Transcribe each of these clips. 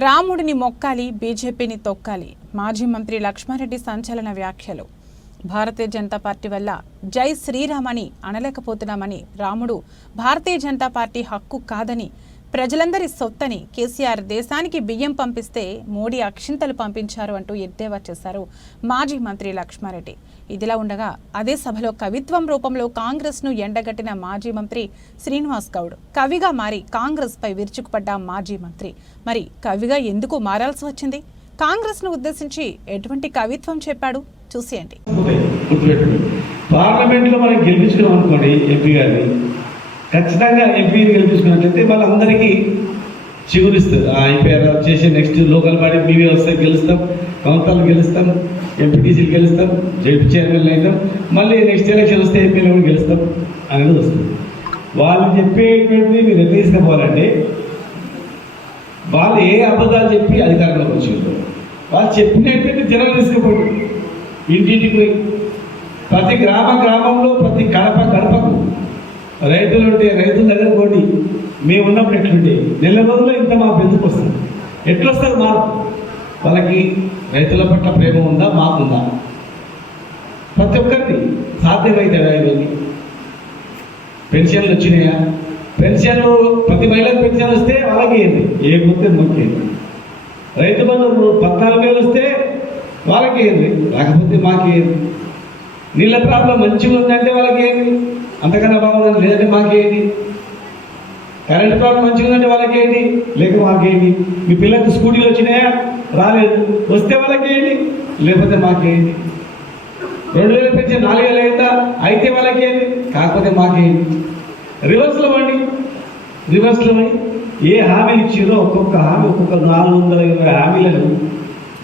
రాముడిని మొక్కాలి, బీజేపీని తొక్కాలి. మాజీ మంత్రి లక్ష్మారెడ్డి సంచలన వ్యాఖ్యలు. భారతీయ జనతా పార్టీ వల్ల జై శ్రీరామ్ అని అనలేకపోతున్నామని, రాముడు భారతీయ జనతా పార్టీ హక్కు కాదని, ప్రజలందరి సొత్తని, కేసీఆర్ దేశానికి బియ్యం పంపిస్తే మోడీ అక్షింతలు పంపించారు అంటూ ఎద్దేవా చేశారు మాజీ మంత్రి లక్ష్మారెడ్డి. ఇదిలా ఉండగా అదే సభలో కవిత్వం రూపంలో కాంగ్రెస్ ను ఎండగట్టిన మాజీ మంత్రి శ్రీనివాస్ గౌడ్ కవిగా మారి కాంగ్రెస్ పై విరుచుకుపడ్డ మాజీ మంత్రి మరి కవిగా ఎందుకు మారాల్సి వచ్చింది? కాంగ్రెస్ ను ఉద్దేశించి ఎటువంటి కవిత్వం చెప్పాడు చూసేయండి. పార్లమెంట్ లో మనం గెలిపించుకున్నాం అనుకోండి, ఎంపీ గారిని ఖచ్చితంగా ఎంపీని గెలిపించుకున్నట్లయితే వాళ్ళందరికీ చిగురిస్తారు. అయిపోయారు చేసే నెక్స్ట్ లోకల్ బాడీ మీవే వస్తాయి, గెలుస్తాం, కౌన్సిల్ గెలుస్తాం, ఎంపీటీసీలు గెలుస్తాం, జడ్పీ చైర్మన్లు అవుతాం, మళ్ళీ నెక్స్ట్ ఎలక్షన్ వస్తే ఎంపీలు కూడా గెలుస్తాం అనేది వస్తుంది. వాళ్ళు చెప్పేటువంటిది మీరు ఎంత తీసుకుపోవాలండి. వాళ్ళు ఏ అబద్ధాలు చెప్పి అధికారంలోకి వచ్చారు, వాళ్ళు చెప్పినటువంటి జనం తీసుకుపోయి ఇంటింటికి పోయి ప్రతి గ్రామంలో ప్రతి గడపకు రైతులు ఉంటే రైతుల దగ్గర పోండి. మేము ఉన్నప్పుడు ఎట్లుంటే నెల రోజుల్లో ఇంత మా బెందుకు వస్తుంది. ఎట్లొస్తారు మార్పు? వాళ్ళకి రైతుల పట్ల ప్రేమ ఉందా, మాకుందా? ప్రతి ఒక్కరికి సాధ్యమైతే ఇవన్నీ. పెన్షన్లు వచ్చినాయా? పెన్షన్లు ప్రతి మహిళకు పెన్షన్ వస్తే వాళ్ళకి ఏంది, ఏ పోతే మొక్కేది. రైతు బంధు 14,000 వస్తే వాళ్ళకి ఏంది, రాకపోతే మాకేంది. నీళ్ళ ప్రాబ్లం మంచిగా ఉందంటే వాళ్ళకి ఏంది, అంతకన్నా బాగుందని లేదంటే మాకేంటి. కరెంట్ ప్రాబ్లం మంచిగా ఉందంటే వాళ్ళకి ఏంటి, లేక మాకేంటి. మీ పిల్లలకు స్కూటీలు వచ్చినాయా? రాలేదు, వస్తే వాళ్ళకి ఏంటి, లేకపోతే మాకేంటి. 2,000 పెన్షన్ 4,000 అయిందా? అయితే వాళ్ళకి ఏంటి, కాకపోతే మాకేంటి. రివర్స్లో పోయి ఏ హామీలు ఇచ్చారో ఒక్కొక్క హామీ ఒక్కొక్క 420 హామీలను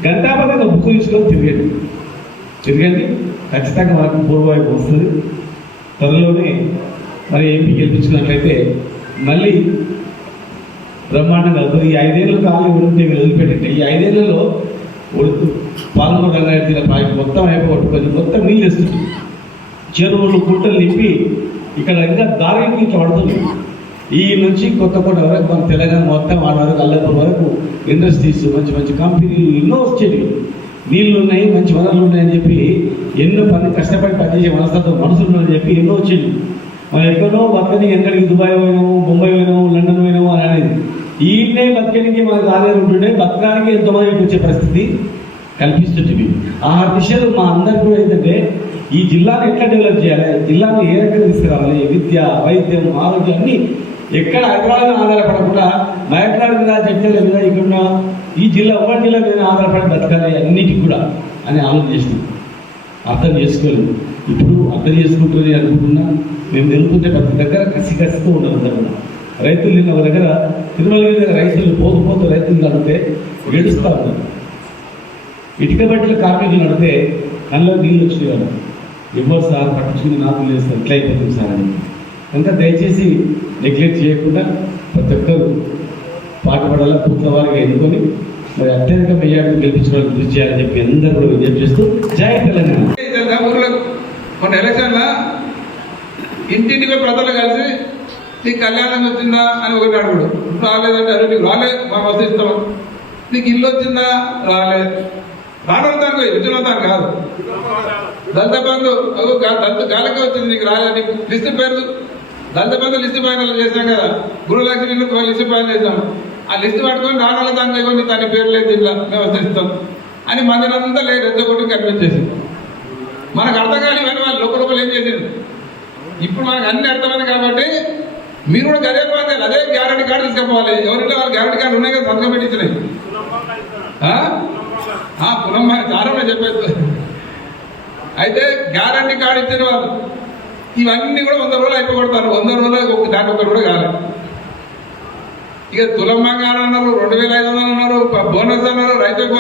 గంటాపదంగా బుక్ తీసుకొని తిరగండి. ఖచ్చితంగా మనకు పూర్వవైపు వస్తుంది. త్వరలోనే మరి ఎంపీ గెలిపించుకున్నట్లయితే మళ్ళీ బ్రహ్మాండంగా అవుతుంది. ఈ 5 ఏళ్ళు కాలం ఉంటే మీరు వదిలిపెట్టింటే ఈ 5 ఏళ్లలో పాలమూరు రంగారెడ్డి ప్రాజెక్ట్ మొత్తం అయిపోగొట్టుకొని మొత్తం నీళ్ళు వేస్తుంది. చెరువులు గుట్టలు నింపి ఇక్కడ ఇంకా దారికి ఇట్లా పడుతుంది. ఈ నుంచి కొత్తకోట వరకు మన తెలంగాణ మొత్తం ఆడ వరకు అల్లపూర్ వరకు ఇండస్ట్రీస్, మంచి మంచి కంపెనీలు ఎన్నో వచ్చేవి. నీళ్లు ఉన్నాయి, మంచి వనరులు ఉన్నాయని చెప్పి ఎన్నో కష్టపడి పనిచేసే మనస్తత్వం మనుషులు ఉన్నాయని చెప్పి ఎన్నో వచ్చేవి. మనం ఎక్కడో బతకని ఎక్కడికి దుబాయ్ పోయినాము, ముంబై పోయినాము, లండన్ పోయినాము అని అనేది. ఈయనే బతకడానికి మనకు ఆదాయం ఉంటుండే, బతకడానికి ఎంతోమందికి వచ్చే పరిస్థితి కల్పిస్తుంటుంది. ఆ దిశలో మా అందరికి కూడా ఏంటంటే ఈ జిల్లాను ఎట్లా డెవలప్ చేయాలి, జిల్లాను ఏ రకంగా తీసుకురావాలి, విద్య, వైద్యం, ఆరోగ్యం అన్నీ ఎక్కడ హైదరాబాద్ ఆధారపడకుండా మహబూబాబాద్ మీద, జడ్చర్ల మీద, ఇక్కడ ఈ జిల్లా ఉమ్మడి జిల్లా మీద ఆధారపడి బతకాలి అన్నిటికి కూడా అని ఆలోచన చేసినాం. అర్థం చేసుకోలేదు. ఇప్పుడు అర్థం చేసుకుంటుంది అనుకుంటున్నా. మేము తెలుపుతుంటే ప్రతి దగ్గర కసితో ఉండదు. రైతులు నిన్న ఒక దగ్గర తిరుమలగిరి దగ్గర రైతులు పోతూ రైతులు నడితే ఏడుస్తూ ఉన్నారు. ఇటుక బట్టల కార్మికులు నడితే కళ్ళలో నీళ్ళు వచ్చినాయి. ఎవరు సార్ పట్టించుకుని నాకు లేదు సార్, ఇట్లా అయిపోతుంది సార్ అని. కనుక దయచేసి నెగ్లెక్ట్ చేయకుండా ప్రతి ఒక్కరు పాటుపడాల పూర్తి వారిగా ఎన్నుకొని మరి అత్యధిక మెజార్టీ గెలిపించడానికి కృషి చేయాలని చెప్పి అందరూ కూడా విజ్ఞప్తి చేస్తూ జై తెలంగాణ. ఊర్లో కొన్ని ఎలక్షన్ల ఇంటింటికి ప్రజలు కలిసి నీకు కళ్యాణం వచ్చిందా అని ఒకటి అడుగుడు. రాలేదంటే అరే నీకు రాలేదు, మా వస్తు ఇస్తాం. నీకు ఇల్లు వచ్చిందా? రాలేదు. రావడానికి విజయవంతాన్ని కాదు. దళిత బంధు గాలికే వచ్చింది, నీకు రాలేదు. నీకు లిస్టు పేరు దళిత బంధు లిస్టు పైన చేసాం కదా, గురులక్ష్మి లిస్టు పైన చేసాం. ఆ లిస్టు పట్టుకొని రానాల దాన్ని తన పేరు లేదు ఇట్లా మేము వస్తాం అని మందిరంతా లేదు ఎద్దకొట్టు కనిపించేసి మనకు అర్థం కాని కానీ వాళ్ళు లోపల ఏం చేసింది. ఇప్పుడు మనకు అన్ని అర్థమైంది కాబట్టి మీరు కూడా గదే పని అదే గ్యారంటీ కార్డు తీసుకుపోవాలి. ఎవరింటే వాళ్ళు గ్యారంటీ కార్డు ఉన్నాయి కదా, సంతకం పెట్టించినాయి. పునమ్మ చారణ చెప్పేది. అయితే గ్యారంటీ కార్డు ఇచ్చిన వాళ్ళు ఇవన్నీ కూడా 100 రోజులు అయిపోగొడతారు. 100 రోజులు దాని ఒకటి కూడా కాదు. ఇక తులం బంగారం అన్నారు, 2,500 అన్నారు, బోనస్ అన్నారు, రైతులకు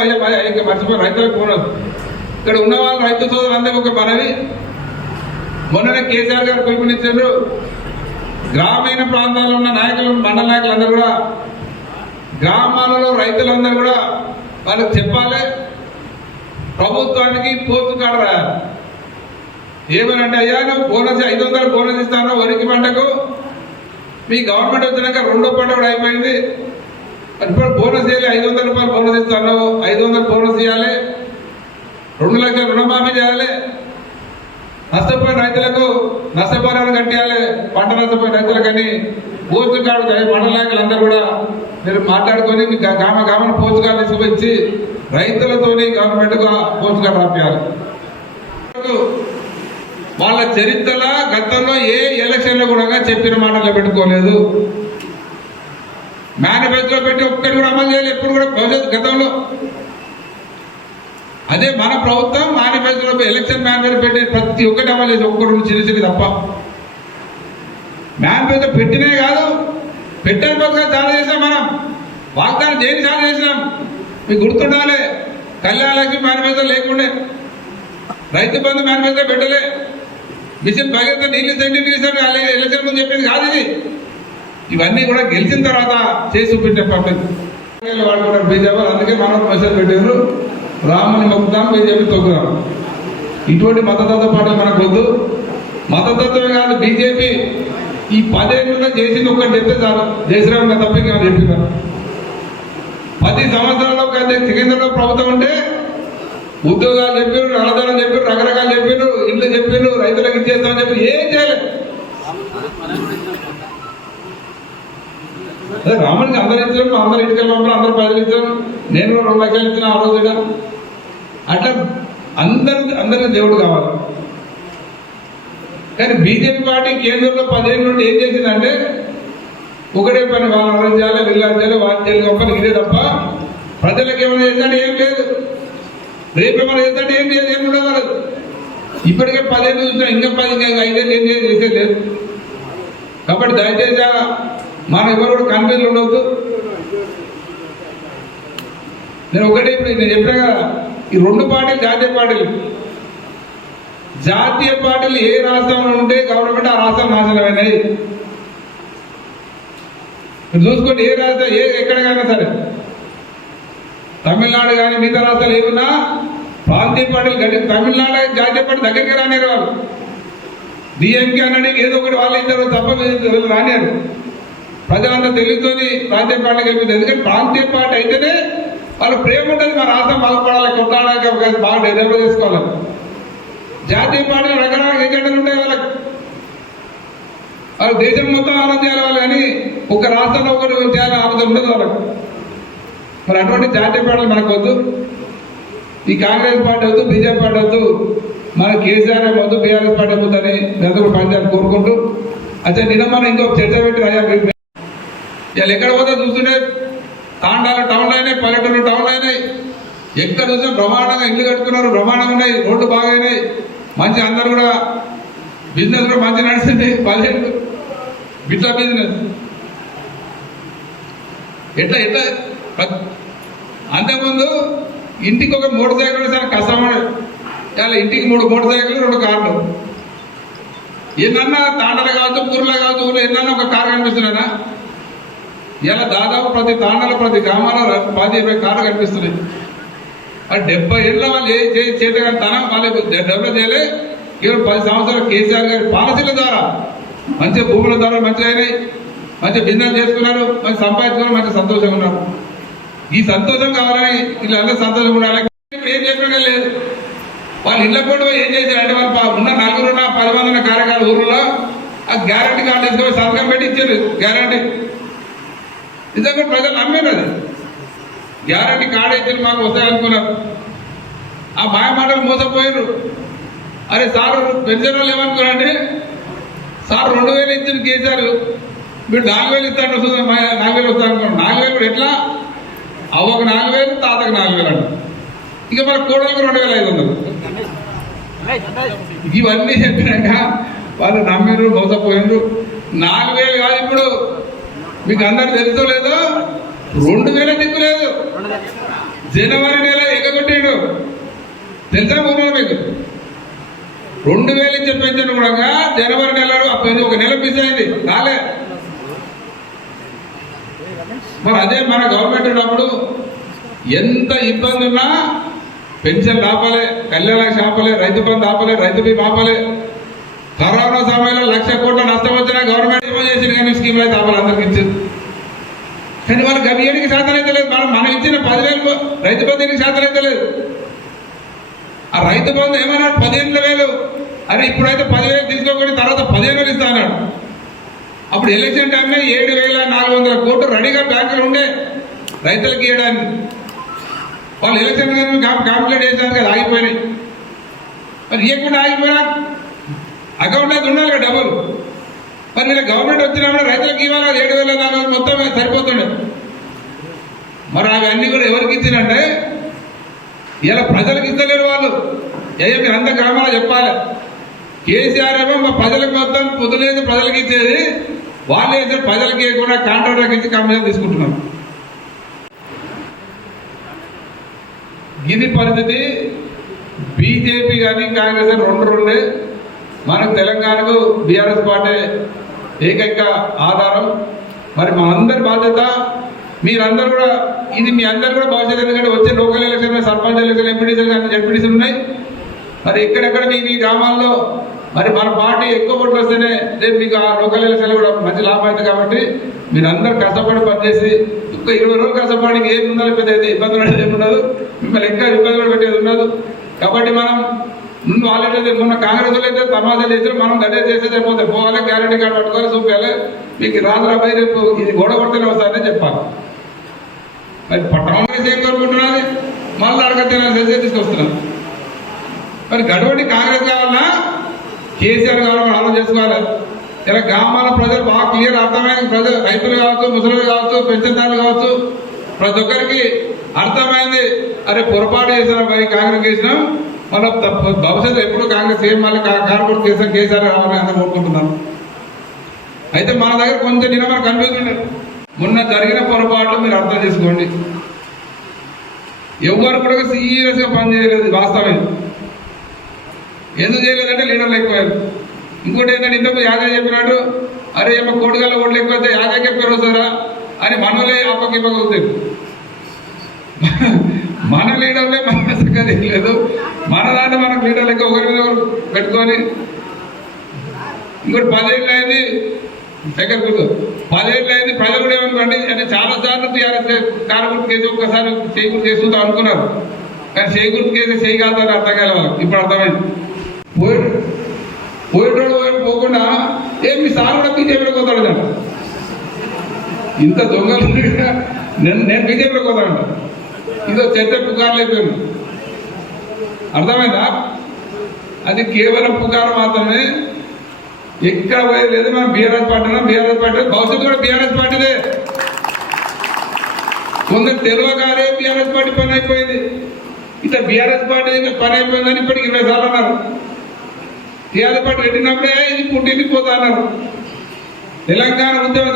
ఇంకా మర్చిపోయి రైతులకు బోనస్. ఇక్కడ ఉన్న వాళ్ళు రైతు సోదరులందరికీ ఒక మనవి. మొన్ననే కేసీఆర్ గారు పిలుపునిచ్చారు. గ్రామీణ ప్రాంతాల్లో ఉన్న నాయకులు, మండల నాయకులందరూ కూడా గ్రామాలలో రైతులందరూ కూడా వాళ్ళకి చెప్పాలి, ప్రభుత్వానికి పోస్ట్ కార్డు రాయాలి. ఏమనంటే అయ్యా నువ్వు బోనస్ 500 బోనస్ ఇస్తాను వరికి పంటకు, మీ గవర్నమెంట్ వచ్చినాక 2వ పంట కూడా అయిపోయింది, ఇప్పుడు బోనస్ వేయాలి 500 700 బోనస్ ఇవ్వాలి, 2 లక్షల రుణమాఫీ చేయాలి, నష్టపోయిన రైతులకు నష్టపరిహారం కట్టియాలి, పంట నష్టపోయిన రైతులకని పోస్ట్ కార్డు మండల నాయకులందరూ కూడా మీరు మాట్లాడుకొని గ్రామను పోస్ట్ కార్డు తీసుకొచ్చి రైతులతోని గవర్నమెంట్గా పోస్ట్ కార్డు రాపియాలి. వాళ్ళ చరిత్రల గతంలో ఏ ఎలక్షన్లో కూడా చెప్పిన మాటలు పెట్టుకోలేదు, మేనిఫెస్టోలో పెట్టి ఒక్కటి కూడా అమలు చేయాలి ఎప్పుడు కూడా భవిష్యత్ గతంలో. అదే మన ప్రభుత్వం మేనిఫెస్టోలో ఎలక్షన్ మేనిఫెస్టో పెట్టి ప్రతి ఒక్కటి అమలు చేసి ఒక్కటి చిన్న తప్ప. మేనిఫెస్టో పెట్టినే కాదు, పెట్టని పథకాలు చాలా చేసాం మనం, వాగ్దానం చేయని చాలా చేసినాం. మీకు గుర్తుండాలి, కళ్యాణ లక్ష్మి మేనిఫెస్టో లేకుండే, రైతు బంధు మేనిఫెస్టో పెట్టలే, మిషన్ భగీరథ నీళ్ళు సెంటీమీటర్ ఎలక్షన్ ముందు చెప్పింది కాదు ఇది. ఇవన్నీ కూడా గెలిచిన తర్వాత చేసి చూపించే పబ్లిక్ వాళ్ళు కూడా బీజేపీ, అందుకే మనం మెసేజ్ పెట్టారు, రాముని మొక్కుతాం బీజేపీ తొక్కుదాం. ఇటువంటి మతతత్వ పార్టీలు మనకు వద్దు. మతతత్వమే కాదు, బీజేపీ ఈ 10 ఏళ్ళలో చేసింది ఒక్కటి చెప్తే చాలు, జయశ్రీరామ్ గారు తప్పకి మనం చెప్పిన 10 సంవత్సరాల్లో కేంద్రంలో ప్రభుత్వం ఉంటే ఉద్యోగాలు చెప్పారు, నల్లధనం చెప్పారు, రకరకాలు చెప్పారు, ఇల్లు చెప్పారు, రైతులకు ఇచ్చేస్తామని చెప్పి ఏం చేయలేదు. అదే రాముడికి అందరు ఇచ్చారు, అందరు ఇంటికి పంపారు, అందరు ప్రజలు ఇచ్చారు, నేను కూడా 2 లక్షలు ఇచ్చిన ఆ రోజు. అట్లా అందరికి దేవుడు కావాలి. కానీ బీజేపీ పార్టీ కేంద్రంలో 10 ఏళ్ళ నుండి ఏం చేసిందంటే ఒకటే పని, వాళ్ళు అరెంజాలి, వీళ్ళంజాలి, వాళ్ళు చేయాలి గొప్పని ఇదే తప్ప ప్రజలకు ఏమైనా చేద్దంటే ఏం లేదు, రేపేమైనా చేద్దంటే ఏం లేదు, ఏం ఉండదు వాళ్ళది. ఇప్పటికే 10 ఏళ్ళు చూసినా ఇంకా 5 ఏళ్ళు ఏం చేసేది లేదు. కాబట్టి దయచేసి మనం ఎవరు కూడా కన్ఫ్యూజ్ ఉండవద్దు. నేను ఒకటే ఇప్పుడు నేను చెప్పినా కదా, ఈ 2 పార్టీలు జాతీయ పార్టీలు ఏ రాష్ట్రంలో ఉంటే గవర్నమెంట్ ఆ రాష్ట్రం నాశనమైనాయి. మీరు చూసుకోండి, ఏ రాష్ట్రం ఎక్కడికైనా సరే, తమిళనాడు కానీ మిగతా రాష్ట్రాలు ఏమన్నా ప్రాంతీయ పార్టీలు గట్టి, తమిళనాడు జాతీయ పార్టీ దగ్గరికి రానిరు వాళ్ళు, డిఎంకే అన్నది ఏదో ఒకటి వాళ్ళు ఇద్దరు తప్ప వీళ్ళు రానియారు. ప్రజలంతా తెలుగుతోని ప్రాంతీయ పార్టీ గెలిపింది. ఎందుకంటే ప్రాంతీయ పార్టీ అయితేనే వాళ్ళు ప్రేమ ఉంటుంది, మా రాష్ట్రం బాగుపడాలి, కొట్లాడాలి, బాగా డెవలప్ చేసుకోవాలి. జాతీయ పార్టీలు రకరకాల ఏజెండాలు ఉంటాయి వాళ్ళకి, వాళ్ళు దేశం మొత్తం ఆలోచన చేయాలి వాళ్ళు, కానీ ఒక రాష్ట్రంలో ఒకటి చేయాలని ఆలోచన ఉండదు వాళ్ళకు. మరి అటువంటి జాతీయ పార్టీలు మనకు వద్దు, ఈ కాంగ్రెస్ పార్టీ వద్దు, బీజేపీ పార్టీ వద్దు, మన కేసీఆర్ వద్దు, బీఆర్ఎస్ పార్టీ వద్దని అందరూ పనిచేయాలని కోరుకుంటూ. అచ్చా నిన్న మనం ఇంకొక చర్చ పెట్టి ఇవాళ ఎక్కడ పోతే చూస్తుంటే తాండాలు టౌన్లు అయినాయి, పల్లెటూరు టౌన్లు అయినాయి, ఎక్కడ చూసినా బ్రహ్మాండంగా ఇల్లు కట్టుకున్నారు, బ్రహ్మాండంగా ఉన్నాయి, రోడ్లు బాగా అయినాయి, మంచి అందరు కూడా బిజినెస్ కూడా మంచి నడుస్తుంది. పల్లెటూరు బిడ్డ బిజినెస్ ఎట్లా అంతకుముందు ఇంటికి ఒక మోటార్ సైకిల్ చాలా కష్టపడే, చాలా ఇంటికి 3 మోటార్ సైకిల్ 2 కార్లు, ఏమన్నా తాండలు కావచ్చు, ఊర్లో కావచ్చు, ఊళ్ళో ఎన్నన్నా ఒక కారు కనిపిస్తున్నాయినా. ఇలా దాదాపు ప్రతి తాండలో ప్రతి గ్రామాల్లో 10-20 కార్లు కనిపిస్తున్నాయి. అది 70 ఏళ్ళ వాళ్ళు చేతగాని తనం వాళ్ళకి డెవలప్ చేయలే. కేవలం 10 సంవత్సరాలు కేసీఆర్ గారి పాలసీల ద్వారా మంచి భూముల ద్వారా మంచిగా అయినాయి, మంచి బిజినెస్ చేసుకున్నారు, మంచి సంపాదించుకున్నారు, మంచి సంతోషంగా ఉన్నారు. ఈ సంతోషం కావాలని వీళ్ళందరూ సంతోషంగా ఉండాలి. ఇప్పుడు ఏం చెప్పడం లేదు, వాళ్ళు ఇళ్ళ కూడా ఏం చేశారంటే వాళ్ళు ఉన్న 4 10 మంది ఉన్న కార్యకాల ఊర్లో ఆ గ్యారంటీ కార్డు తీసుకొని సంతకం పెట్టి ఇచ్చారు. గ్యారంటీ నిజంగా ప్రజలు నమ్మారు, అది గ్యారంటీ కార్డు అయితే మాకు వస్తాయనుకున్నారు. ఆ మాయ మాటలు మోసపోయారు. అరే సార్ పెన్షన్ వాళ్ళు ఏమనుకున్నారంటే సార్ 2000 ఇచ్చిన కేసీఆర్ మీరు 4000 ఇస్తాడు, 4000 వస్తా అనుకున్నాం. 4000 కూడా ఎట్లా, అవ్వకు 4000, తాతకు 4000 అంట, ఇక మన కోడలకు 2500. ఇవన్నీ చెప్పినాక వాళ్ళు నమ్మిరు, మోసపోయినారు. 4000 కాదు, ఇప్పుడు మీకు అందరు తెలుసో లేదో 2000 దిక్కు లేదు. జనవరి నెల ఎగగొట్టాడు తెలుసా ఊళ్ళో మీకు. 2000 ఇచ్చే పెన్షన్ కూడా జనవరి నెలలో ఒక నెల మిస్ అయింది, రాలే. మరి అదే మన గవర్నమెంట్ ఉన్నప్పుడు ఎంత ఇబ్బంది ఉన్నా పెన్షన్ ఆపలే, కళ్యాణ లక్ష్మి ఆపలే, రైతు బంధు ఆపలే, రైతు బీమా ఆపలే. కరోనా సమయంలో 1,00,000 కోట్ల నష్టం వచ్చినా గవర్నమెంట్ ఏమో చేసింది, కానీ స్కీమ్ అయితే ఆపలు అందరికి ఇచ్చింది. కానీ వాళ్ళకి గవియడానికి సాధన అయితే లేదు. మనం ఇచ్చిన 10,000 రైతు బంధు ఎన్ని శాతం అయితే లేదు. ఆ రైతు బంధు ఏమన్నాడు 15,000, అరే ఇప్పుడైతే 10,000 తీసుకోకుండా తర్వాత 15,000 ఇస్తా అన్నాడు. అప్పుడు ఎలక్షన్ టైంలో 7,400 కోట్లు రెడీగా బ్యాంకులు ఉండే రైతులకు ఇవ్వడానికి. వాళ్ళు ఎలక్షన్ కాంప్లీట్ చేశారు కదా, ఆగిపోయినాయి. మరి ఇవ్వకుండా ఆగిపోయినా అకౌంట్ అయితే ఉండాలి కదా డబ్బులు. మరి నేను గవర్నమెంట్ వచ్చినప్పుడు రైతులకు ఇవ్వాలి 7,400 మొత్తం సరిపోతుండే. మరి అవన్నీ కూడా ఎవరికి ఇచ్చినంటే ఇలా ప్రజలకు ఇస్తలేరు వాళ్ళు. మీరు అంత గ్రామాలు చెప్పాలి. కేసీఆర్ ఏమో మా ప్రజలకు మొత్తం పొద్దులేదు ప్రజలకు ఇచ్చేది, వాళ్ళు అయితే ప్రజలకి ఇవ్వకుండా కాంట్రాక్టర్కి ఇచ్చి కమిషన్ తీసుకుంటున్నారు. ఇది పరిస్థితి. బీజేపీ కానీ కాంగ్రెస్ రెండే. మనకు తెలంగాణకు బీఆర్ఎస్ పార్టీ ఏకైక ఆధారం. మరి మా అందరి బాధ్యత, మీరందరూ కూడా, ఇది మీ అందరు కూడా భవిష్యత్తు. ఎందుకంటే వచ్చే లోకల్ ఎలక్షన్, సర్పంచ్ ఎలక్షన్, ఎంపీటీసీలు కానీ జడ్పీటీసీలు ఉన్నాయి. మరి ఎక్కడెక్కడ మీ గ్రామాల్లో మరి మన పార్టీ ఎక్కువ ఓట్లు వస్తేనే రేపు మీకు ఆ లోకల్ ఎలక్షన్లు కూడా మంచి లాభం అవుతుంది. కాబట్టి మీరందరూ కష్టపడి పనిచేసి ఒక్క 20 రోజులు కష్టపడి ఏమి ఉండాలి, పెద్ద ఇబ్బందులు అనేది ఏమి ఉండదు, మిమ్మల్ని ఇంకా ఇబ్బందులు పెట్టేది ఉండదు. కాబట్టి మనం ముందు వాళ్ళైతే మొన్న కాంగ్రెస్ అయితే తమాషాలు చేసి మనం గదే చేసేది అయిపోతే పోవాలి, గ్యారంటీ కార్డు పట్టుకోవాలి, చూపించాలి. మీకు రాబోయే రేపు ఇది గొడవ కొడుతూనే వస్తారని చెప్పాలి. మరి కాంగ్రెస్ ఏం కోరుకుంటున్నది, మళ్ళీ అడగతే తీసుకొస్తున్నాం. మరి గడవడి కాంగ్రెస్ కావాలన్నా కేసీఆర్ కావాలని ఆలోచన చేసుకోవాలి. ఇలా గ్రామాల ప్రజలు బాగా క్లియర్ అర్థమైన ప్రజలు, రైతులు కావచ్చు, ముసలిలు కావచ్చు, పెన్షన్దారులు కావచ్చు, ప్రతి ఒక్కరికి అర్థమైంది. అరే పొరపాటు చేసిన మరి కాంగ్రెస్ చేసినాం, మళ్ళీ భవిష్యత్తు ఎప్పుడు కాంగ్రెస్ ఏం మళ్ళీ కార్పొరేట్ చేసాం, కేసీఆర్ కావాలని అందరూ కోరుకుంటున్నాం. అయితే మన దగ్గర కొంచెం నిన్న మనకు కన్ఫ్యూజన్. మొన్న జరిగిన పొరపాటు మీరు అర్థం చేసుకోండి. ఎవరు కూడా సీరియస్గా పని చేయలేదు. వాస్తవం ఎందుకు చేయలేదంటే లీడర్లు ఎక్కువయ్యారు. ఇంకోటి ఏంటంటే ఇంతకు యాదవ్ చెప్పినట్టు, అరే ఏమో కోడిగల్ల ఓట్లు ఎక్కువ యాదవ్కే పేరు వస్తారా అని మనలే అప్పకిప్పవుతారు. మన లీడర్లే మన తెలియలేదు. మన దాంట్లో మనకు లీడర్లు ఎక్కువ ఒకరి మీద ఒకరు పెట్టుకొని. ఇంకోటి 10 ఏళ్ళు అయింది, దగ్గర గుర్తు 10 ఏళ్ళు అయింది. ప్రజలు కూడా ఏమనుకోండి అంటే చాలా సార్లు టీఆర్ఎస్ కారగుర్తు కేసు ఒక్కసారి చేయగుర్తు చేసుకుంటూ అనుకున్నారు. కానీ చేయగుర్తు కేసు చేయగలుగుతారు అర్థం కాలే వాళ్ళకి. ఇప్పుడు అర్థమైంది. పోయేటోడు పోకుండా మీ సార్ కూడా బీజేపీలో పోతాడు. ఇంత దొంగలు నేను బీజేపీలో పోతాడంట. ఇదో చెత్త పుకార్లు అయిపోయాను. అర్థమైందా? అది కేవలం పుకారు మాత్రమే. ఎక్కడ పోయేది లేదు. మనం బీఆర్ఎస్ పార్టీ, బీఆర్ఎస్ పార్టీ భవిష్యత్తు కూడా బీఆర్ఎస్ పార్టీదే. కొందరు తెలియగానే బీఆర్ఎస్ పార్టీ పని అయిపోయింది, ఇట్లా బీఆర్ఎస్ పార్టీ పని అయిపోయిందని ఇప్పటికి 20 సార్లు అన్నారు. టీఆర్ఎస్ పార్టీ పెట్టినప్పుడే ఇది పుట్టింది పోతా అన్నారు. తెలంగాణ ఉద్యమ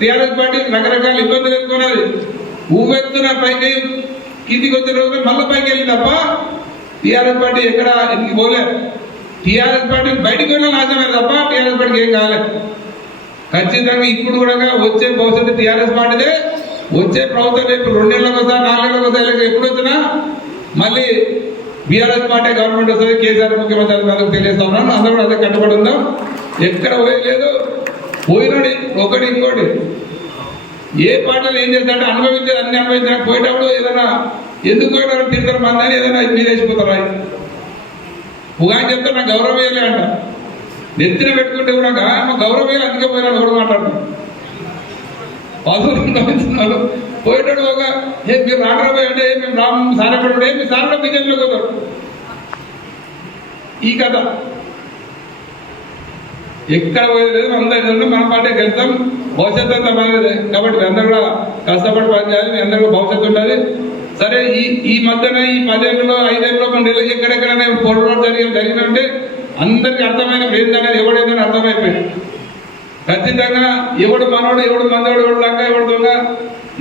టీఆర్ఎస్ పార్టీ రకరకాల ఇబ్బందులు ఎదుర్కొన్నది. ఊవెత్తున పైకి కిందికి వచ్చిన రోజు మళ్ళీ పైకి వెళ్ళి తప్ప టీఆర్ఎస్ పార్టీ ఎక్కడ ఎందుకు పోలేదు. టీఆర్ఎస్ పార్టీ బయటకు వెళ్ళిన నాశనమే తప్ప టీఆర్ఎస్ పార్టీకి ఏం కాలేదు. ఖచ్చితంగా ఇప్పుడు కూడా వచ్చే భవిష్యత్తు టీఆర్ఎస్ పార్టీదే. వచ్చే ప్రభుత్వం రేపు 2 నెలలకు వస్తా, 4 నెలలకు వస్తా, ఎప్పుడు వచ్చినా మళ్ళీ బీఆర్ఎస్ పార్టీ గవర్నమెంట్ వస్తుంది. కేసీఆర్ ముఖ్యమంత్రి అందరికి తెలియజేస్తా ఉన్నాను. అందరూ కూడా అదే కట్టుబడి ఉందాం. ఎక్కడ పోయలేదు. పోయినోడి ఒకటి ఇంకోటి ఏ పార్టీలు ఏం చేస్తారంటే అనుభవించేది అన్ని అనుభవించిన పోయేటప్పుడు ఏదైనా ఎందుకు పోయినారని తిరుగుతారు, మందని ఏదైనా మీదేసిపోతారు. ఉగాని చెప్తే నాకు గౌరవం వేయలే అంట. నెత్తిన పెట్టుకుంటే కూడా మా గౌరవం వేయాలి, అందుకే పోయినాడు కూడా మాట్లాడుతున్నాను. అనుభవిస్తున్నారు. పోయేటప్పుడు ఒక మీరు రాకపోయి అంటే మేము రామ్ సారపడు మీ సార్ బీజేపీలోకి పోతారు. ఈ కథ ఎక్కడ పోయేది. అందరూ మన పార్టీ గెలుస్తాం. భవిష్యత్తు అంతా మనది. కాబట్టి మీ అందరూ కూడా కష్టపడి పనిచేయాలి. మీ అందరూ భవిష్యత్తు ఉండాలి. సరే ఈ మధ్యన ఈ 10 ఏళ్ళలో 5 ఏళ్ళలో మన ఢిల్లీకి ఎక్కడెక్కడైనా పోరాటం జరిగినంటే అందరికీ అర్థమైన ఏంటనేది ఎవడేందని అర్థమైపోయింది. ఖచ్చితంగా ఎవడు మనోడు, ఎవడు మందోడు, ఎవడు లంక, ఎవడు దొంగ,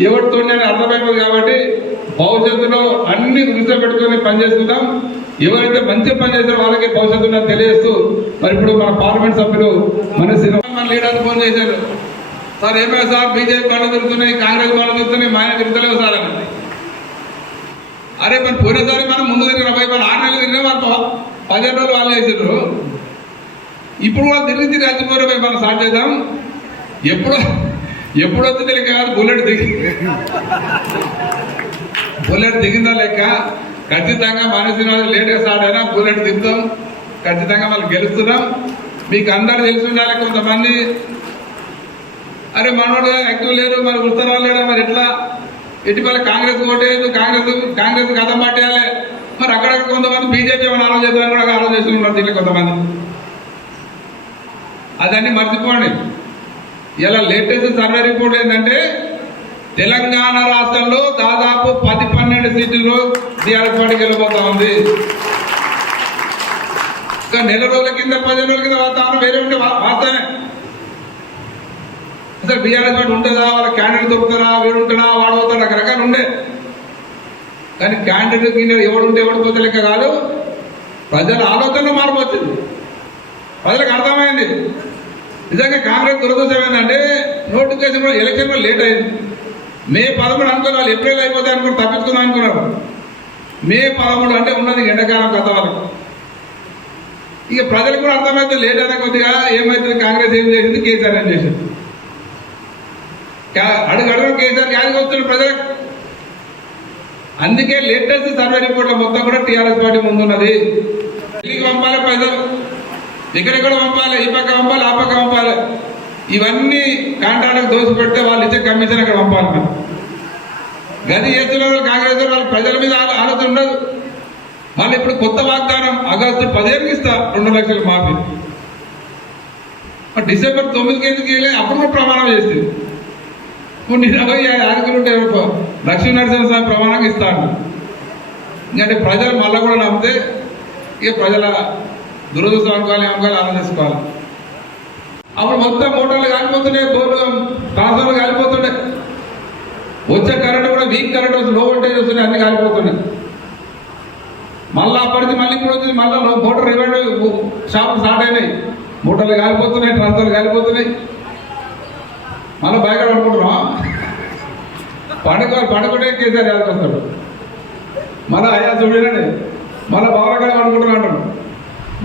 ఎవడు తోడు అని అర్థమైపోయింది. కాబట్టి భవిష్యత్తులో అన్ని దృష్టిలో పెట్టుకుని పనిచేస్తున్నాం. ఎవరైతే మంచి పని చేస్తారో వాళ్ళకి భవిష్యత్తు తెలియజేస్తూ మరి ఇప్పుడు మన పార్లమెంట్ సభ్యులు మన లీడర్లు ఫోన్ చేశారు. సార్ ఏమైనా సార్ బీజేపీ వాళ్ళు తిరుగుతున్నాయి, కాంగ్రెస్ వాళ్ళు తిరుగుతున్నాయి, మా ఆయన తిరుగుతలేవు సార్ అని. అరే మరి పోయినసారి మనం ముందు తిరిగిన 6 నెలలు తిరిగిన వాళ్ళు 15 రోజులు వాళ్ళు చేసారు. ఇప్పుడు వాళ్ళు తిరిగి అచ్చిపోయి మనం స్టార్ట్ చేద్దాం. ఎప్పుడు వచ్చి తెలియక కాదు, బుల్లెట్ దిగి బుల్లెట్ దిగిందా లెక్క ఖచ్చితంగా మనసిన లేట్గా స్టార్ట్ అయినా బుల్లెట్ దిగుతాం, ఖచ్చితంగా వాళ్ళు గెలుస్తున్నాం. మీకు అందరు తెలిసి ఉండాలి. కొంతమంది అరే మనోడు యాక్టివ్ లేరు, మరి ఉత్తరాలు లేడా, మరి ఎట్లా ఇటీవల కాంగ్రెస్ ఓటేది, కాంగ్రెస్ కథం పట్టేయాలి, మరి అక్కడక్కడ కొంతమంది బీజేపీ ఏమైనా ఆలోచిద్దామని కూడా ఆలోచిస్తున్నారు దీంట్లో కొంతమంది. అదన్నీ మర్చిపోండి. ఇలా లేటెస్ట్ సర్వే రిపోర్ట్ ఏంటంటే తెలంగాణ రాష్ట్రంలో దాదాపు 10-12 సీట్లలో టీఆర్ఎస్ పార్టీ గెలవబోతా ఉంది. ఇంకా నెల రోజుల కింద 15 రోజుల కింద వాతావరణం వేరే ఉంటే వాస్తవమే. అసలు బీఆర్ఎస్ పార్టీ ఉంటుందా, వాళ్ళ క్యాండిడేట్ దొరుకుతారా, వీడు ఉంటాడా, వాడు పోతాడు, రకరకాలు ఉండే. కానీ క్యాండిడేట్ ఎవడు ఉంటే ఎవడు పోతే లెక్క కాదు. ప్రజల ఆలోచనలో మార్పు వచ్చింది, ప్రజలకు అర్థమైంది. నిజంగా కాంగ్రెస్ దురదృష్టం ఏంటంటే నోటిఫికేషన్ కూడా ఎలక్షన్ కూడా లేట్ అయింది. మే 13 అనుకున్న వాళ్ళు ఏప్రిల్ అయిపోతే అనుకుని తప్పించుకుందాం అనుకున్నారు. మే 13 అంటే ఉన్నది ఎండాకాలం కథ వాళ్ళకి. ఇక ప్రజలకు కూడా అర్థమైతే లేట్ అయినా కొద్దిగా ఏమైతుంది, కాంగ్రెస్ ఏం చేసింది, కేసీఆర్ ఏం చేసింది. అడుగు కేసీఆర్ యాదికి వస్తుంది ప్రజలకు. అందుకే లేటెస్ట్ సర్వే రిపోర్ట్ల మొత్తం కూడా టీఆర్ఎస్ పార్టీ ముందున్నది. ఢిల్లీకి పంపాలి పైసలు, ఎక్కడెక్కడ పంపాలి, ఈ పక్క పంపాలి, ఆ పక్క పంపాలి. ఇవన్నీ కాంట్రాక్ట్కి దోసి పెడితే వాళ్ళు ఇచ్చే కమిషన్ అక్కడ పంపాలి. మనం గది చేస్తున్నారు కాంగ్రెస్ వాళ్ళు, ప్రజల మీద ఆలోచన ఉండదు. మళ్ళీ ఇప్పుడు కొత్త వాగ్దానం ఆగస్టు 15కి ఇస్తా 2 లక్షలు మాఫీ. డిసెంబర్ 9కి ఎందుకు వెళ్ళి అప్పుడు కూడా ప్రమాణం చేస్తుంది. కొన్ని 20 లక్ష్మీ నరసింహస్వామి ప్రమాణంగా ఇస్తాను. ఎందుకంటే ప్రజలు మళ్ళీ కూడా నమ్మితే ఇక ప్రజల దురదృష్టం అనుకోవాలి, ఏమనుకోవాలి ఆలోచించుకోవాలి. అప్పుడు మొత్తం మోటార్లు కాలిపోతున్నాయి, బోర్లు ట్రాన్స్ఫర్లు కాలిపోతుండే, వచ్చే కరెంట్ కూడా వీక్ కరెంట్ వస్తుంది, లో వోల్టేజ్ వస్తున్నాయి, అన్ని కాలిపోతున్నాయి. మళ్ళీ అప్పటికి మళ్ళీ ఇప్పుడు వచ్చింది, మళ్ళీ మోటార్ రెవెన్యూ షాపులు స్టార్ట్ అయినాయి, మోటార్లు కాలిపోతున్నాయి, ట్రాన్స్ఫర్లు కాలిపోతున్నాయి. మళ్ళీ బయట పడుకుంటున్నాం, పండుకుంటే కేసీఆర్ యాదకొస్తాడు. మళ్ళీ అయ్యా చూడండి, మళ్ళీ భవనకాడ పడుకుంటున్నా అంటాడు.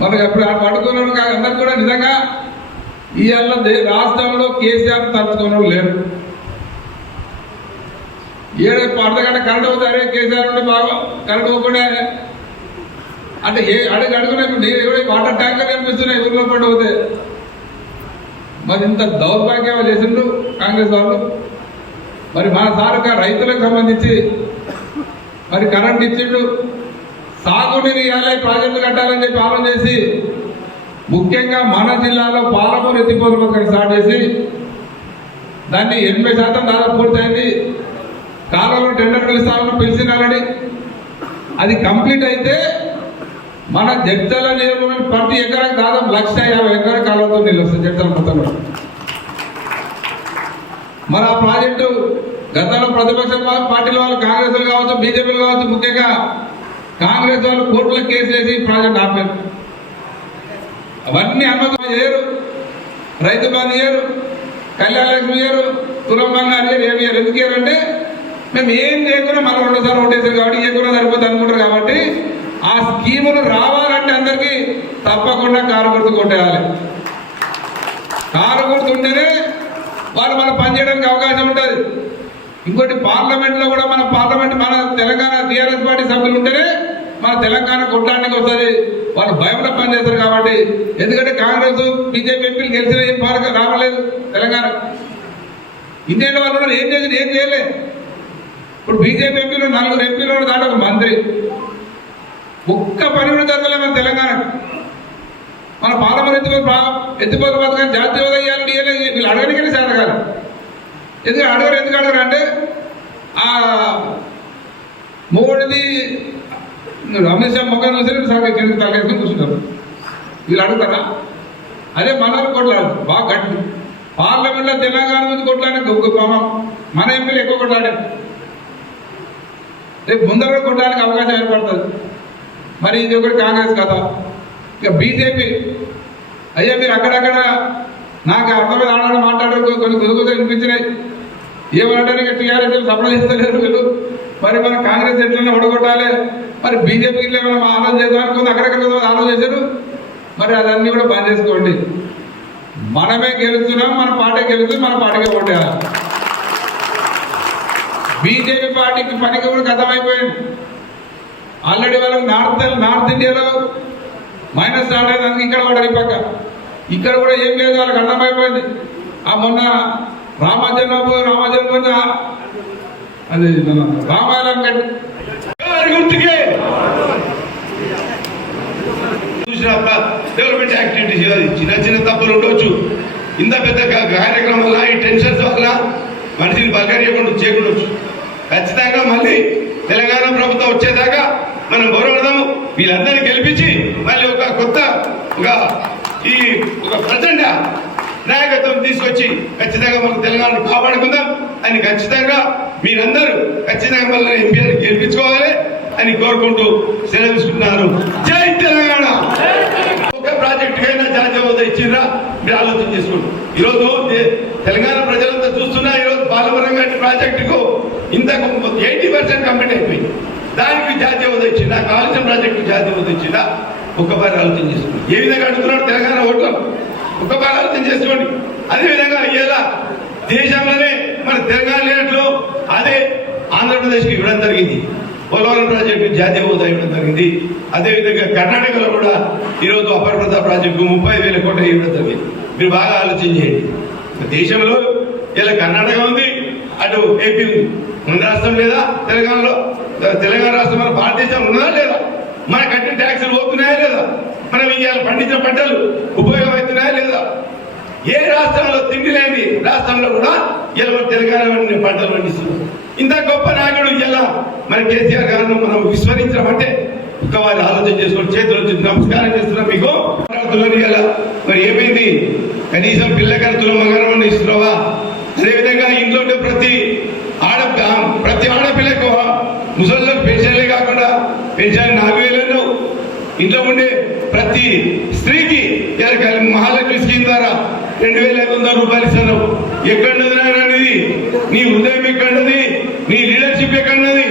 మళ్ళీ ఎప్పుడు పడుకున్నాడు కాదు. అందరు కూడా నిజంగా ఇవాళ రాష్ట్రంలో కేసీఆర్ తలుచుకున్నాడు లేరు. అర్ధగంట కరెంట్ అవుతారే కేసీఆర్ ఉంటే బాగా కరెంట్ పోకుండా అంటే అడుగునే వాటర్ ట్యాంకర్ కనిపిస్తున్నాయి ఊర్లో పడి పోతే. మరి ఇంత దౌర్భాగ్యం చేసిండ్రు కాంగ్రెస్ వాళ్ళు. మరి మా సారుగా రైతులకు సంబంధించి మరి కరెంట్ ఇచ్చిండు, సాగునీరు ఇవ్వాలి, ప్రాజెక్టులు కట్టాలని చెప్పి ఆలోచన చేసి ముఖ్యంగా మన జిల్లాలో పాలమూరు ఎత్తిపోతల పథకం స్టార్ట్ చేసి దాన్ని 80% దాదాపు పూర్తయింది. కాలంలో టెండర్ పిలుస్తామని పిలిచినారని అది కంప్లీట్ అయితే మన జడ్చల నియోజకవర్గం ప్రతి ఎకరానికి దాదాపు 150,000 ఎకరాల కాలంతో నీళ్ళు వస్తుంది జడ్చల మొత్తంలో. మరి ఆ ప్రాజెక్టు గతంలో ప్రతిపక్ష పార్టీల వాళ్ళు కాంగ్రెస్ కావచ్చు, బీజేపీలు కావచ్చు, ముఖ్యంగా కాంగ్రెస్ వాళ్ళు కోర్టులో కేసు వేసి ప్రాజెక్ట్ ఆపారు. అవన్నీ అనుమతి చేయరు, రైతు బంధు చేయరు, కళ్యాణ లక్ష్మి చేయరు, తులం బంగారు చేయరు, ఏమి చేయరు. ఎందుకు చేయరంటే మేము ఏం చేయకుండా మళ్ళీ 2 సార్లు ఓటేసారు కాబట్టి చేయకుండా సరిపోతుంది అనుకుంటారు. కాబట్టి ఆ స్కీములు రావాలంటే అందరికీ తప్పకుండా కారు గుర్తు కొట్టేయాలి. కారు గుర్తు ఉంటేనే వాళ్ళు మనం పనిచేయడానికి అవకాశం ఉంటుంది. ఇంకోటి పార్లమెంట్లో కూడా మన తెలంగాణ టీఆర్ఎస్ పార్టీ సభ్యులు ఉంటేనే మన తెలంగాణ కొట్టడానికి వస్తుంది. వాళ్ళు భయంలో పనిచేస్తారు కాబట్టి. ఎందుకంటే కాంగ్రెస్ బీజేపీ ఎంపీలు గెలిచిన ఏం పాలక రావలేదు తెలంగాణ. ఇండియాలో వాళ్ళు ఏం చేసి ఏం చేయలే. ఇప్పుడు బీజేపీ ఎంపీలు 4 ఎంపీలు దాటి ఒక మంత్రి, ఒక్క పని కూడా జరగలేదు మన తెలంగాణ. మన పార్లమెంట్ ఎత్తిపోత పథకాన్ని జాతీయ హోదా ఇవ్వాలని వీళ్ళు అడగనికనే చేరగాలి. ఎందుకంటే ఎందుకు అడగరు అంటే ఆ మోడీది అమిత్ షా మొక్క చూసి సార్ కిందకి తగ్గేసుకుని కూర్చుంటారు. వీళ్ళు అడుగుతారా? అదే మనల్ని కొట్లాడు బాగా గట్టి. పార్లమెంట్లో తెలంగాణ మీద కొట్లాడే మన ఎంపీలు ఎక్కువ కొట్లాడారు. రేపు ముందర కొట్టడానికి అవకాశం ఏర్పడుతుంది. మరి ఇది ఒకటి కాంగ్రెస్ కథ. ఇక బీజేపీ అయ్యా మీరు అక్కడక్కడ నాకు అర్థమైన ఆడాడు మాట్లాడారు, కొన్ని గురుగులు వినిపించినాయి. ఏమంటారు ఇక టీఆర్ఎస్ సప్లై చేస్తలేరు వీళ్ళు. మరి మన కాంగ్రెస్ ఎట్లనే ఓడగొట్టాలి, మరి బీజేపీకి ఏమైనా ఆలోచన చేద్దాం అనుకుంది, అక్కడెక్కడ ఆలోచన చేశారు. మరి అదన్నీ కూడా బంద్ చేసుకోండి. మనమే గెలుస్తున్నాం, మన పార్టీ గెలుస్తుంది, మన పార్టీకి ఓటేయాలి. బీజేపీ పార్టీకి పనికి కూడా గతమైపోయింది. ఆల్రెడీ వాళ్ళకి నార్త్ ఇండియాలో మైనస్ స్టార్ట్ అయ్యేదానికి ఇక్కడ పడ్డారు. ఈ పక్క ఇక్కడ కూడా ఏం లేదు, వాళ్ళకి అర్థమైపోయింది. ఆ మొన్న రామజన్మభూమి అది రామాయణం గుర్తుకే డెవలప్మెంట్ యాక్టివిటీస్ చిన్న చిన్న తప్పులు ఉండవచ్చు. ఇంత పెద్ద కార్యక్రమం వల్ల ఈ టెన్షన్స్ వల్ల మనిషిని బలకరియకుండా చేయకూడవచ్చు. ఖచ్చితంగా మళ్ళీ తెలంగాణ ప్రభుత్వం వచ్చేదాకా మనం గౌరవడదాము. వీళ్ళందరినీ గెలిపించి మళ్ళీ ఒక కొత్త ఒక ప్రచండ నాయకత్వం తీసుకొచ్చి ఖచ్చితంగా మనం తెలంగాణను కాపాడుకుందాం అని ఖచ్చితంగా మీరందరూ ఖచ్చితంగా మళ్ళీ ఎంపీని గెలిపించుకోవాలి అని కోరుకుంటూ సెలవు తీసుకుంటున్నారు. జై తెలంగాణ. ఒక ప్రాజెక్టుకైనా జాతీయ హోదా ఇచ్చిండ్రా మీరు ఆలోచన చేసుకోండి. ఈరోజు తెలంగాణ ప్రజలంతా చూస్తున్నా ఈరోజు బాలవరం ప్రాజెక్టుకు ఇంతకు 80% కంప్లీట్ అయిపోయింది. దానికి జాతీయ హోదా ఇచ్చిందా, కావాల్సిన ప్రాజెక్టు జాతీయ హోదా ఇచ్చిందా ఒక్కసారి ఆలోచన చేసుకోండి. ఏ విధంగా అడుగుతున్నాడు తెలంగాణ ఓట్లు ఒక్కసారి ఆలోచన చేసుకోండి. అదేవిధంగా ఇలా దేశంలోనే మన తెలంగాణ లేనట్లు అదే ఆంధ్రప్రదేశ్కి ఇవ్వడం జరిగింది. పోలవరం ప్రాజెక్టు జాతీయ హోదా ఇవ్వడం జరిగింది. అదేవిధంగా కర్ణాటకలో కూడా ఈరోజు అపరప్రద ప్రాజెక్టు 30,000 కోట్ల ఇవ్వడం జరిగింది. మీరు బాగా ఆలోచన చేయండి. దేశంలో ఇలా కర్ణాటక ఉంది, అటు ఏపీ ఉంది. మన రాష్ట్రం లేదా తెలంగాణలో? తెలంగాణ రాష్ట్రం మన భారతదేశం ఉన్నదా లేదా? మన కట్టిన ట్యాక్సులు పోతున్నాయా లేదా? మనం ఇవాళ పండించిన పంటలు ఉపయోగమవుతున్నాయా లేదా? ఏ రాష్ట్రంలో తిండి లేని రాష్ట్రంలో కూడా ఇలా మన తెలంగాణ పంటలు పండిస్తున్నాం. ఇంత గొప్ప నాయకుడు ఇలా మన కేసీఆర్ గారిని మనం విస్మరించడం అంటే ఒక వారి ఆలోచన చేసుకొని చేతులు నమస్కారం చేస్తున్నాం. మీకు ఇలా మరి ఏమైంది? కనీసం పిల్లకని తులమగారం ఇస్తున్నావా? అదేవిధంగా ఇంట్లో ప్రతి ఆడపిల్లకు ముసళ్ళకు పెన్షన్లే కాకుండా పెన్షన్ 4,000 ఇంట్లో ఉండే ప్రతి స్త్రీకి మహాలక్ష్మి స్కీమ్ ద్వారా 2,500 రూపాయలు ఇస్తున్నావు. ఎక్కడున్నది అనేది నీ హృదయం, ఎక్కడున్నది నీ లీడర్షిప్, ఎక్కడున్నది?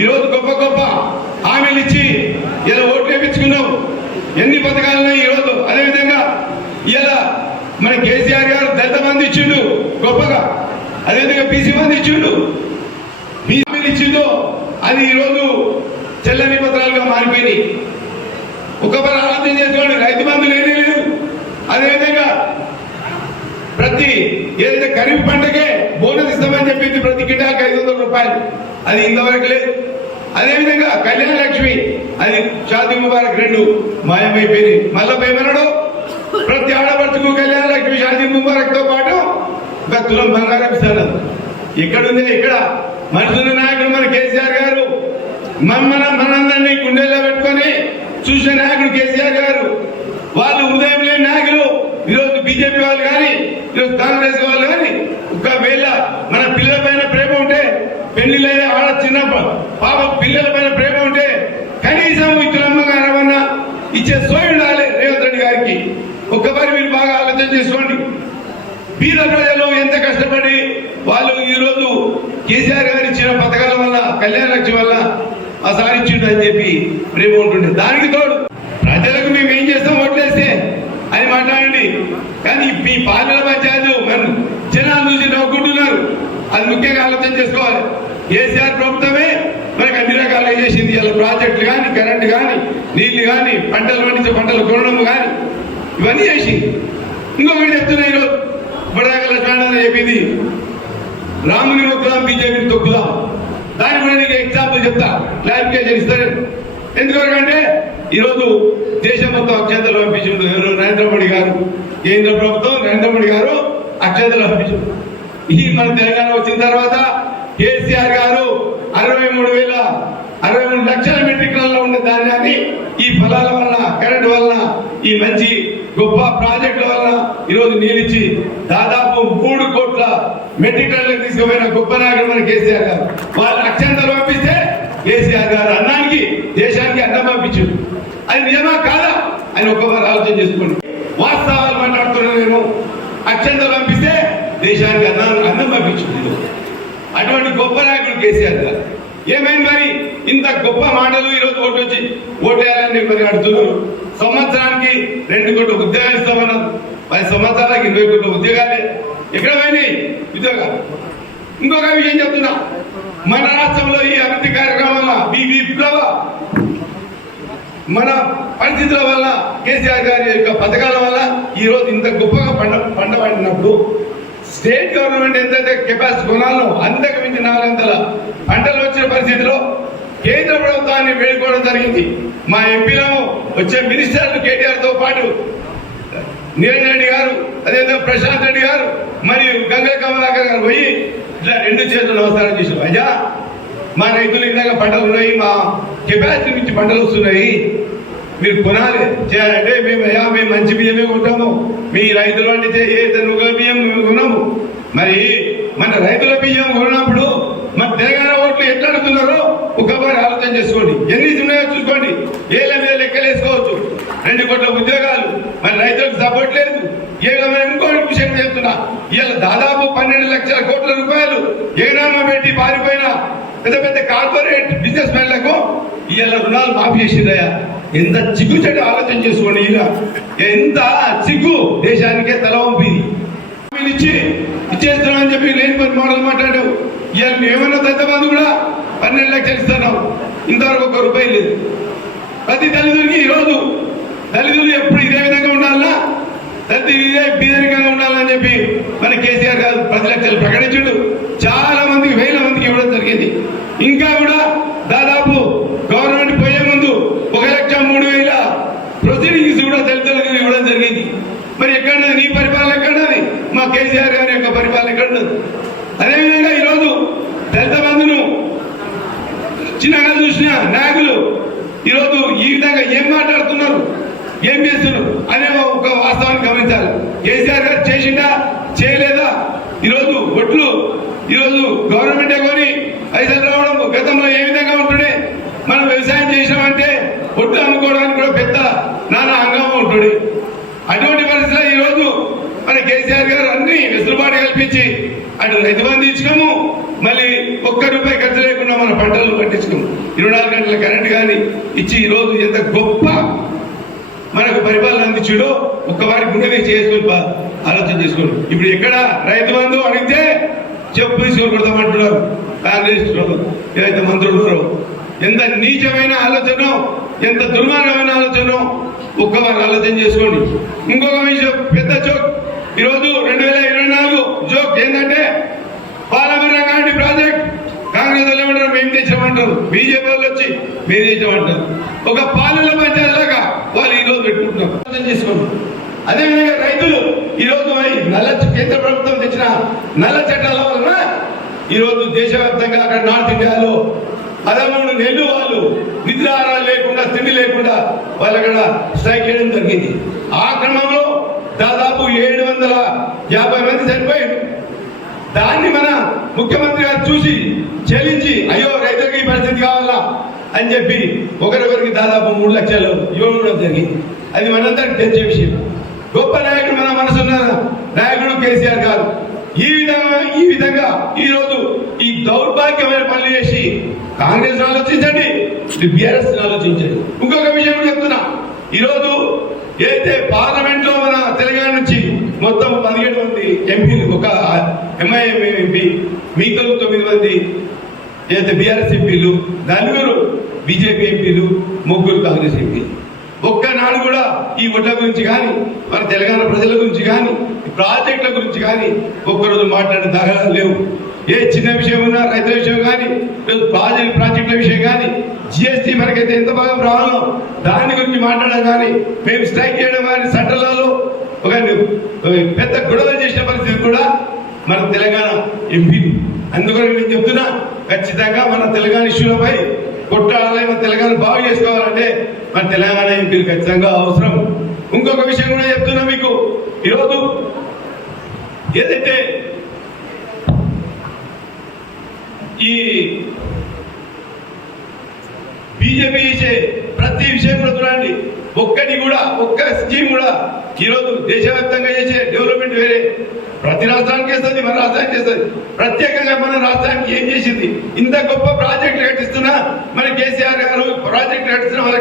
ఈరోజు గొప్ప గొప్ప హామీలు ఇచ్చి ఇలా ఓట్లు వేయించుకున్నావు. ఎన్ని పథకాలున్నాయి ఈరోజు. అదేవిధంగా ఇలా మన కేసీఆర్ గారు దళిత మంది ఇచ్చిండు గొప్పగా, అదేవిధంగా బీసీ మంది ఇచ్చిండు. బీసీలు ఇచ్చిందో అది ఈరోజు చెల్లని పత్రాలుగా మారిపోయినాయి. ఒకసారి ఆలోచన చేసుకోండి. రైతు బంధు లేదు. అదేవిధంగా ప్రతి ఏదైతే ఖరీఫ్ పంటకే బోనస్ ఇస్తామని చెప్పింది ప్రతి కింటాకి 500 రూపాయలు, అది ఇంతవరకు లేదు. అదేవిధంగా కళ్యాణ లక్ష్మి అది షాదీ ముబారక్ 2 మాయమైపోయింది. మళ్ళా ఏమన్నాడు? ప్రతి ఆడపడుచుకు కళ్యాణ లక్ష్మి షాదీ ముబారక్ తో పాటు ఒక తులం బంగారం ఇస్తాడు. ఎక్కడుంది? ఇక్కడ మనుషుల నాయకుడు మన కేసీఆర్ గారు. మనందరినీ గుండెల్లో పెట్టుకొని చూసిన నాయకుడు కేసీఆర్ గారు. వాళ్ళు ఉదయం లేని నాయకులు. ఈరోజు బీజేపీ వాళ్ళు కానీ ఈరోజు కాంగ్రెస్ వాళ్ళు కానీ ఒకవేళ మన పిల్లల పైన ప్రేమ ఉంటే, పెళ్లిళ్ళైన ఆడ చిన్న పాప పిల్లల పైన ప్రేమ ఉంటే కనీసం ఇతరమ్మగా రవన్నా ఇచ్చే సోయి ఉండాలి రేవంత్ రెడ్డి గారికి. ఒక్కసారి మీరు బాగా ఆలోచన చేసుకోండి. బీద ప్రజలు ఎంత కష్టపడి వాళ్ళు ఈరోజు కేసీఆర్ గారు ఇచ్చిన పథకాల వల్ల, కళ్యాణ లక్ష్మి వల్ల ఆ సాధించిండు అని చెప్పి ప్రేమ ఉంటుండే. దానికి తోడు ప్రజలకు మేము ఏం చేస్తాం ఓట్లేస్తే అని మాట్లాడండి. కానీ మీ పాలన పంచాయతీ మన జనాలు చూసి నవ్వుకుంటున్నారు. అది ముఖ్యంగా ఆలోచన చేసుకోవాలి. కేసీఆర్ ప్రభుత్వమే మనకు అన్ని రకాలుగా చేసింది. ఇలా ప్రాజెక్టులు కానీ, కరెంటు కానీ, నీళ్లు కానీ, పంటలు పండించే పంటలు కొనడం కానీ ఇవన్నీ చేసి. ఇంకొకటి చెప్తున్నా, ఈరోజు బుడగల లక్ష్మణ చెప్పింది రాముని మొక్కుదాం, బీజేపీని తొక్కుదాం. దానికి కూడా నీకు ఎగ్జాంపుల్ చెప్తా, క్లారిఫికేషన్ ఇస్తాను. ఎందుకంటే ఈరోజు దేశం మొత్తం అక్షంతలు పంపించిండు ఎవరు? నరేంద్ర మోడీ గారు. కేంద్ర ప్రభుత్వం నరేంద్ర మోడీ గారు అక్షంతలు పంపించారు. ఈ మన తెలంగాణ వచ్చిన తర్వాత కేసీఆర్ గారు 63 లక్షల మెట్రిక్ టన్నుల ఉన్న ధాన్యాన్ని ఈ ఫలాల వల్ల, కరెంటు వల్ల, ఈ మంచి గొప్ప ప్రాజెక్టుల వల్ల ఈరోజు నీళ్ళిచ్చి దాదాపు 3 కోట్ల మెట్రిక్ టన్నులకు తీసుకుపోయిన గొప్ప నాయకుడు మన కేసీఆర్ గారు. వాళ్ళు అక్షంతలు పంపిస్తే కేసీఆర్ గారు అన్నానికి, దేశానికి అన్నం పంపించారు. అది నిజమా కాదా అని ఒక్కసారి ఆలోచన చేసుకోండి. వాస్తవాలు మాట్లాడుతున్నానేమో. అక్షంతలు పంపిస్తే దేశానికి అన్నం పంపించింది. అటువంటి గొప్ప నాయకుడు కేసీఆర్ గారు. ఏమైంది మరి? ఇంత గొప్ప మాటలు ఈరోజు ఓటేయాలని మరి అడుగుతున్నారు. సంవత్సరానికి 2 కోట్ల ఉద్యోగాలు ఇస్తామన్నారు. 10 సంవత్సరాలకు 20 కోట్ల ఉద్యోగాలే ఎక్కడ పోయినాయి ఉద్యోగాలు? ఇంకొక విషయం చెప్తున్నా, మన రాష్ట్రంలో ఈ అభివృద్ధి కార్యక్రమం వల్ల ఈ విప్లవ మన పరిస్థితుల వల్ల కేసీఆర్ గారి యొక్క పథకాల వల్ల ఈ రోజు ఇంత గొప్పగా పంట పండినప్పుడు స్టేట్ గవర్నమెంట్ ఎంతైతే కెపాసిటీ కొనాలో అంతకు మించి 400 పంటలు వచ్చిన పరిస్థితిలో కేంద్ర ప్రభుత్వాన్ని వేడుకోవడం జరిగింది. మా ఎంపీలను వచ్చే మినిస్టర్లు కేటీఆర్ తో పాటు నిరంజన్ రెడ్డి గారు, అదేవిధంగా ప్రశాంత్ రెడ్డి గారు మరియు గంగా కమలాకర్ గారు పోయి ఇట్లా 2 చేతులు నమస్కారం చేశారు. అయ్యా, మా రైతులు ఇందాక పంటలు ఉన్నాయి, మా కెపాసిటీ నుంచి పంటలు వస్తున్నాయి, మీరు కొనాలి చేయాలంటే మేము మంచి బియ్యమే కొంటాము, మీ రైతులు అంటే ఏ నువ్వుల బియ్యం మేము కొన్నాము. మరి మన రైతుల బియ్యం కొన్నప్పుడు మన తెలంగాణ ఓట్లు ఎట్లా అడుగుతున్నారో ఒకసారి ఆలోచన చేసుకోండి. ఎన్ని ఉన్నాయో చూసుకోండి. ఏళ్ళ మీద లెక్కలు వేసుకోవచ్చు. 2 కోట్ల ఉద్యోగాలు, మన రైతులకు సపోర్ట్ లేదు. ఇంకో విషయం చెప్తున్నా, ఇవాళ దాదాపు 12 లక్షల కోట్ల రూపాయలు ఏనామా పెట్టి పారిపోయిన పెద్ద పెద్ద కార్పొరేట్ బిజినెస్ మెన్లకు ఇవాళ రుణాలు మాఫీ చేసిందయ్యా. ఎంత చిగ్గు చెట్టు ఆలోచన చేసుకోండి. ఎంత చిగ్గు దేశానికే తల పంపింది. ఇచ్చేస్తున్నామని చెప్పి లేని పని మోడల్ మాట్లాడావు. ఇవాళ ఏమన్నా దత్తబంధు కూడా 12 లక్షలు ఇస్తున్నావు, ఇంతవరకు 1 రూపాయి లేదు. ప్రతి దళితుడికి ఈరోజు దళితులు ఎప్పుడు ఇదే విధంగా ఉండాలన్నా, దళితులు ఇదే బీదరికంగా ఉండాలని చెప్పి మన కేసీఆర్ గారు 10 లక్షలు ప్రకటించాడు. చాలా మందికి, వేల మందికి ఇవ్వడం జరిగింది. ఇంకా కూడా దాదాపు గవర్నమెంట్ పోయే ముందు 1,03,000 ప్రొసీడింగ్స్ కూడా దళితులకు ఇవ్వడం జరిగింది. మరి ఎక్కడది నీ పరిపాలన? ఎక్కడది మా కేసీఆర్ గారి యొక్క పరిపాలన? ఎక్కడది? అదేవిధంగా ఈరోజు దళిత బంధును చిన్నగా చూసిన నాయకులు ఈరోజు ఈ విధంగా ఏం మాట్లాడుతున్నారు, ఏం చేస్తున్నారు అనే ఒక వాస్తవాన్ని గమనించాలి. కేసీఆర్ గారు చేసిందా, చేయలేదా? ఈరోజు ఒట్లు ఈరోజు గవర్నమెంటే కొని పైసలు రావడం గతంలో ఏ విధంగా ఉంటుండే. మనం వ్యవసాయం చేసినామంటే ఒట్లు అమ్ముకోవడానికి కూడా పెద్ద నానా హంగామా ఉంటుంది. అటువంటి పరిస్థితిలో ఈరోజు మన కేసీఆర్ గారు అన్ని వెసులుబాటు కల్పించి అటు రైతు బంధు ఇచ్చుకోము, మళ్ళీ 1 రూపాయి ఖర్చు లేకుండా మన పంటలను పట్టించుకోము, 24 గంటల కరెంట్ కానీ ఇచ్చి ఈరోజు ఎంత గొప్ప మనకు పరిపాలన అందించుడో ఒక్కవారి గుండె చేసుకుని ఆలోచన చేసుకోండి. ఇప్పుడు ఎక్కడ రైతు బంధు అడిగితే చెప్పు తీసుకొని కొడతామంటున్నారు కాంగ్రెస్ ఏవైతే మంత్రులు. ఎంత నీచమైన ఆలోచన, ఎంత దుర్మార్గమైన ఆలోచన ఒక్కవారు ఆలోచన చేసుకోండి. ఇంకొక విషయం, పెద్ద జోక్ ఈరోజు 2024 జోక్ ఏంటంటే పాలమూరు రంగారెడ్డి ప్రాజెక్ట్ కాంగ్రెస్ వాళ్ళు ఏమంటారు, మేము తెచ్చామంటారు, బీజేపీ వాళ్ళు వచ్చి మేము తెచ్చామంటారు. ఒక పాలన పంచాయతీ లాగా వాళ్ళు ఈరోజు పెట్టుకుంటున్నారు. అర్థం చేసుకోండి. అదేవిధంగా రైతులు ఈరోజు కేంద్ర ప్రభుత్వం తెచ్చిన నల్ల చట్టాల వలన ఈరోజు దేశవ్యాప్తంగా అక్కడ నార్త్ ఇండియాలో 13 నెలలు వాళ్ళు నిద్రాహారాలు లేకుండా, తిండి లేకుండా వాళ్ళు అక్కడ స్ట్రైక్ చేయడం జరిగింది. ఆ క్రమంలో దాదాపు 750 మంది చనిపోయారు. దాన్ని మన ముఖ్యమంత్రి గారు చూసి చెల్లించి అయ్యో రైతులకి ఈ పరిస్థితి కావాలా అని చెప్పి ఒకరికొకరికి దాదాపు 3 లక్షలు ఇవ్వడం జరిగింది. అది మనందరికి తెలిసే విషయం. గొప్ప నాయకుడు, మన మనసున్న నాయకుడు కేసీఆర్ గారు ఈ విధంగా ఈరోజు ఈ దౌర్భాగ్యమైన పనులు చేసి కాంగ్రెస్ ఆలోచించండి, బీఆర్ఎస్ ఆలోచించండి. ఇంకొక విషయం కూడా చెప్తున్నా, ఈరోజు ఏదైతే పార్లమెంట్ లో మన తెలంగాణ నుంచి మొత్తం 17 మంది ఎంపీలు, ఒక ఎంఐఎం ఎంపీ, మిగతా 9 మంది ఏదైతే బీఆర్ఎస్ ఎంపీలు, 4 బీజేపీ ఎంపీలు, 3 కాంగ్రెస్ ఎంపీలు. ఒక్కనాడు కూడా ఈ ఓట్ల గురించి కానీ, మన తెలంగాణ ప్రజల గురించి కానీ, ప్రాజెక్టుల గురించి కానీ ఒక్కరోజు మాట్లాడే దాఖలాలు లేవు. ఏ చిన్న విషయం ఉన్నా, రైతుల విషయం కానీ, ప్రాజెక్టుల విషయం కానీ, జిఎస్టీ మనకైతే ఎంత భాగం రావాలో దాని గురించి మాట్లాడడం కానీ, మేము స్ట్రైక్ చేయడం కానీ, సెంట్రల్లో ఒక పెద్ద గొడవ చేసిన పరిస్థితి కూడా మన తెలంగాణ ఎంపీలు. అందుకని నేను చెప్తున్నా, ఖచ్చితంగా మన తెలంగాణ ఇష్యూలపై కొట్టాలి, మన తెలంగాణ బాగు చేసుకోవాలంటే మన తెలంగాణ ఎంపీలు ఖచ్చితంగా అవసరం. ఇంకొక విషయం కూడా చెప్తున్నా మీకు, ఈరోజు ఏదైతే ఈ బీజేపీ ఇచ్చే ప్రతి విషయం కూడా చూడండి, ఒక్క స్కీమ్ కూడా ఈరోజు దేశవ్యాప్తంగా చేసే డెవలప్మెంట్ వేరే, ప్రతి రాష్ట్రానికి చేస్తుంది, మన రాష్ట్రానికి చేస్తుంది. ప్రత్యేకంగా మన రాష్ట్రానికి ఏం చేసింది? ఇంత గొప్ప ప్రాజెక్టులు కట్టిస్తున్నా మన కేసీఆర్ గారు ప్రాజెక్టులు కట్టిస్తున్నా